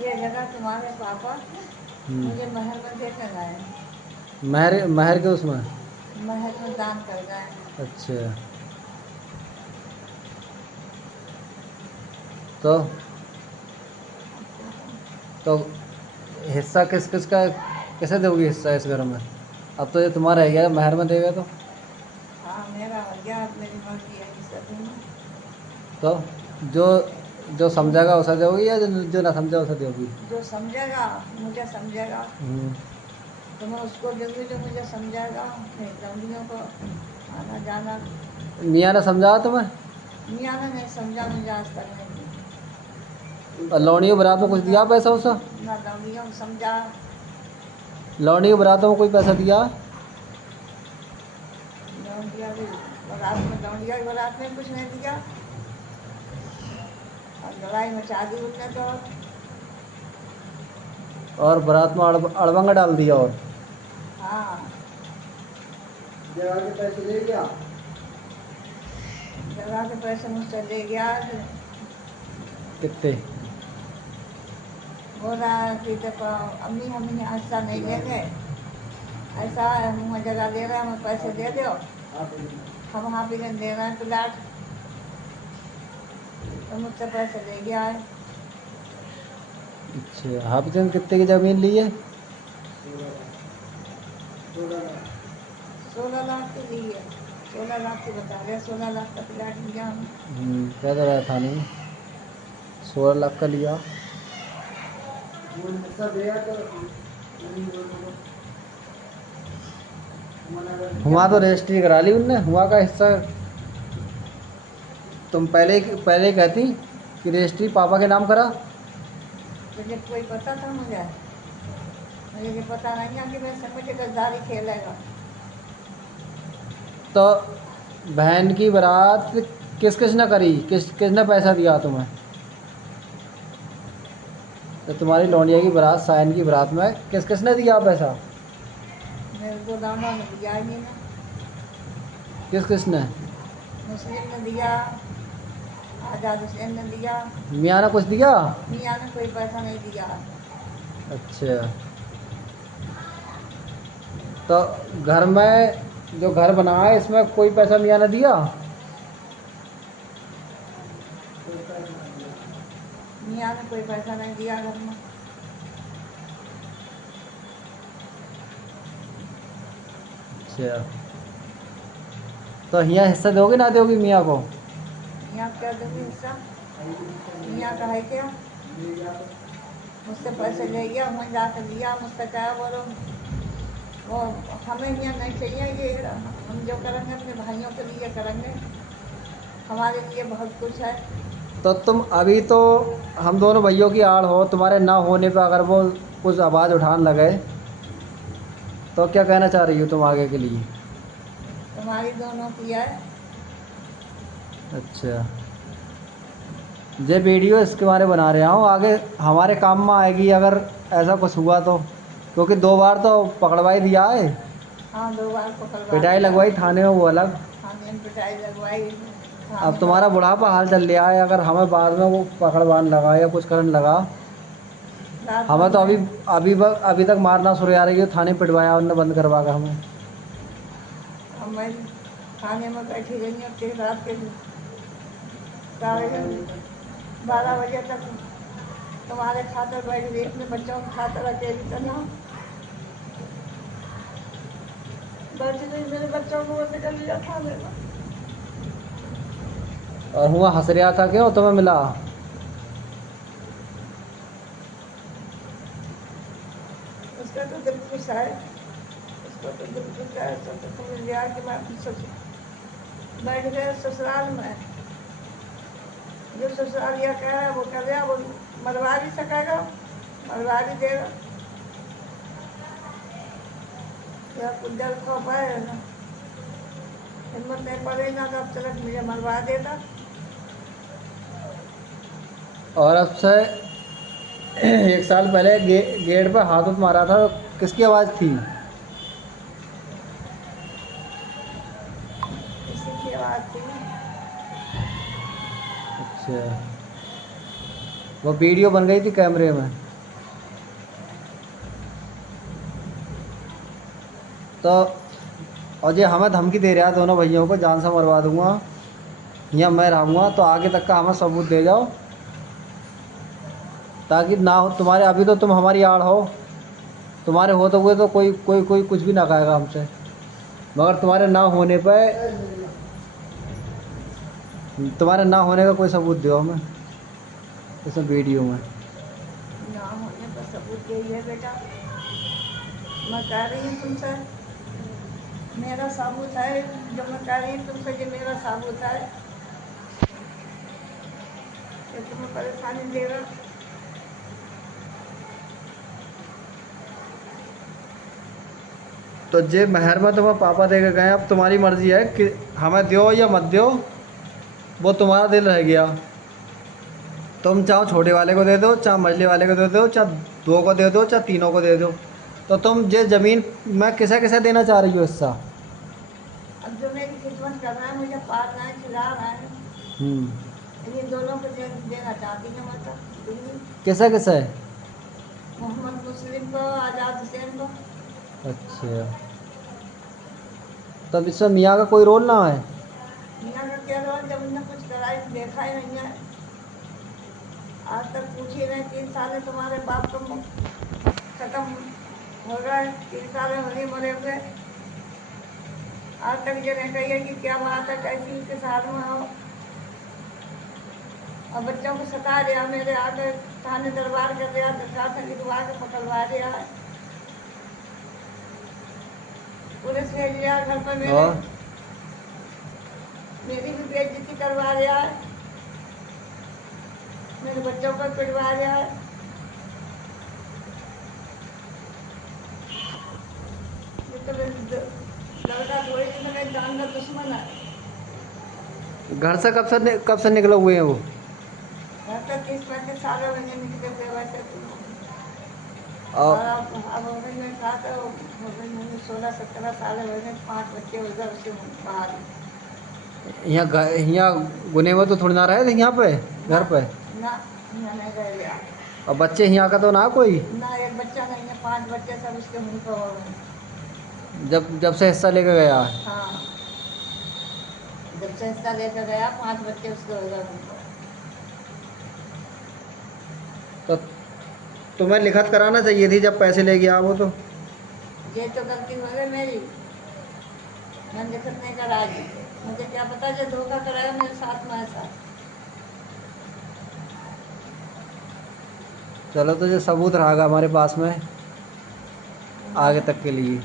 ये जगह तुम्हारे पापा हम्म। मुझे महल में दे कर गए। महर महर के उसमें। महल में दान कर गए। अच्छा। तो तो हिस्सा किस किस का, कैसे दोगी हिस्सा इस घर में? अब तो ये तुम्हारा है गया, महर में देगा तो। हाँ मेरा हो गया, अब मेरी मर्जी है इस सब में। तो जो जो समझेगा उसे दोगी या जो जो ना समझे उसे दोगी? जो समझेगा मुझे समझेगा हम्म। तो मैं उसको दूंगी, जो मुझे समझेगा नहीं लौंडियों को आना जाना। मियाँ ने समझाया तुम्हें? मियाँ ने नहीं समझा, मुझे आज तक नहीं और लौंडियों बरात में कुछ ना दिया पैसा उसे? ना लौंडियों को समझा। लौंडियों बरातों में कोई पैसा दिया? लौंडिया भी बारात में, लौंडिया की बारात में कुछ नहीं दिया और लड़ाई मचा दी उनने तो। और बारात में अड़बंगा डाल दिया। और हाँ जगह के पैसे ले गया? जगह के पैसे मुझसे ले गया। कितने? बोल रहा है कि देखो अम्मी हम ऐसा नहीं लेंगे, ऐसा है हम जगह ले रहे हैं, हमें पैसे दे दो, हम वहाँ भी दे रहे हैं प्लाट, तो मुझसे पैसे ले गया है। अच्छा, हाफिज कितने की ज़मीन ली है? 16 लाख के लिए, 16 लाख की बता रहे, 16 लाख का प्लाट लिया हमने। कह तो रहा था नहीं, 16 लाख का लिया। हुआ तो रजिस्ट्री करा ली उनने, हुआ का हिस्सा। तुम पहले ही कहती कि रजिस्ट्री पापा के नाम करा। मुझे कोई पता था, मुझे ये पता नहीं है कि मेरे से मुझे गद्दारी खेलेगा। तो बहन की बारात किस किस ने करी, किसने पैसा दिया तुम्हें? तो तुम्हारी लौंडिया की बारात, सायन की बारात में किस किसने दिया पैसा? मेरे को दामा ने दिया ही नहीं ना। किस किसने? मुस्लिम ने दिया, आज़ाद हुसैन ने दिया, मियाँ ने कुछ दिया? मियाँ ने कोई पैसा नहीं दिया। अच्छा। तो घर में जो घर बना है इसमें कोई पैसा मियाँ ने दिया? मियाँ ने कोई पैसा नहीं दिया घर में। अच्छा। तो यहाँ हिस्सा दोगे ना दोगी मियाँ को? मियाँ क्या दूंगी हिस्सा? मियाँ का है क्या? मुझसे पैसे ले गया, वहीं जाकर लिया, मुझसे क्या बोलो वो हमें यहाँ नहीं चाहिए, ये हम जो करेंगे अपने भाइयों के लिए करेंगे, हमारे लिए बहुत कुछ है। तो तुम अभी तो, हम दोनों भाइयों की आड़ हो, तुम्हारे ना होने पे अगर वो कुछ आवाज़ उठाने लगे तो क्या कहना चाह रही हो तुम आगे के लिए? तुम्हारी दोनों की है। अच्छा। ये वीडियो इसके बारे बना रहा हूँ, आगे हमारे काम में आएगी अगर ऐसा कुछ हुआ तो, क्योंकि 2 बार तो पकड़वाई दिया है। हाँ 2 बार पकड़वा पिटाई दिया। लगवाई थाने में, वो अलग। थाने में पिटाई लगवाई, अब थाने में तुम्हारा बुढ़ापा हाल चल रहा है, अगर हमें बाद में वो पकड़वाने लगा या कुछ करने लगा, रात भर हमें तो में अभी तक मारना शुरू आ रही है, थाने पिटवाया उनने बंद करवा कर हमें। अब मैं थाने में बैठी रही हूँ फिर रात के 12 बजे तक तुम्हारे खातर बैठ गई, अपने बच्चों के खातर अकेली करना बैठ गई, मेरे बच्चों को निकल लिया थाने में। और हुआ हंस रहा था क्यों तुम्हें मिला? उसका तो दिल खुश है, उसको तो दिल खुश है, सब तो मिल गया कि मैं बैठ गए ससुराल में। जो ससुराल यह कह रहा है वो कर रहा, वो मरवा भी सकेगा, मरवा भी देगा। यह कुछ डर खौफ है ना, हिम्मत नहीं पड़ेगा तो अब तक मुझे मरवा देगा। और अब से 1 साल पहले गेट पर हाथ उठ मारा था, किसकी आवाज़ थी? इसी की आवाज़ थी। अच्छा। वो वीडियो बन गई थी कैमरे में। तो और ये हमें धमकी दे रहा है दोनों भैयों को, जान से मरवा दूंगा या मैं रहूँगा, तो आगे तक का हमें सबूत दे जाओ, ताकि ना हो तुम्हारे। अभी तो तुम हमारी आड़ हो, तुम्हारे होते हुए तो कोई कोई कोई कुछ भी ना कहेगा हमसे, मगर तुम्हारे ना होने का कोई सबूत दो हमें इस वीडियो में। ना होने का सबूत यही है बेटा, मैं कह रही हूँ तुमसे, मेरा सबूत है जो मैं कह रही हूँ तुमसे, जो मेरा सबूत है, ये तुम्हें परेशानी देगा। तो जे महर में तुम्हें पापा दे के गए, अब तुम्हारी मर्जी है कि हमें दो या मत दो, वो तुम्हारा दिल रह गया। तुम चाहो छोटे वाले को दे दो, चाहे मझले वाले को दे दो, चाहे दो को दे दो, चाहे तीनों को दे दो। तो तुम ये ज़मीन मैं किसे किसे देना चाह रही हो हिस्सा? अब जो मेरी खिदमत कर रहा है, मुझे पाल रहा है, खिला रहा है, ये दोनों को देना चाहती हूँ, मतलब दूंगी। किसे किसे? मोहम्मद मुस्लिम को, आज़ाद हुसैन को। अच्छा, तब इसमें मियाँ का कोई रोल ना है? मियाँ का क्या रोल, जब उन्होंने कुछ कराई देखा ही नहीं है, आज तक पूछी नहीं। 3 साल है तुम्हारे बाप को खत्म हो गए, 3 साल होने मरे हुए, आज तक जो नहीं कही है कि क्या बात है, कैसी किस हाल में हो। और बच्चों को सता रहा, मेरे आके थाने दरबार कर दिया, दरखास्त लिखवा के पकड़वा दिया है, पुलिस भेज लिया घर पर मेरे, और मेरी भी बेइज्जती करवा दिया है, मेरे बच्चों को पिटवा दिया है। ये तो लड़का थोड़ी कि मेरे जान का दुश्मन है। घर से कब से निकले हुए हैं वो? घर तक 30-35 साल मैंने निकले थे वैसे तो। और और अब हो गई, मैं कहा था, हो गई मैंने 16-17 साल हो गए, 5 बच्चे उधर से बाहर। यहाँ गुने में तो थोड़ी ना रहे थे यहाँ पे ना घर पे? ना, यहाँ नहीं रह गया। और बच्चे यहाँ का तो ना कोई? ना एक बच्चा नहीं है, 5 बच्चे सब उसके मुँह पर हो गए। जब जब से हिस्सा लेके गया है? हाँ, जब से हिस्सा लेकर गया 5 बच्चे उसके हो गए मुँह पर। तो तुम्हें लिखत कराना चाहिए थी जब पैसे ले गया वो तो। ये तो गलती हो गई मेरी, मैंने लिखत नहीं कराई, मुझे क्या पता जो धोखा कराया मेरे साथ में ऐसा। चलो, तो जो सबूत रहेगा हमारे पास में आगे तक के लिए।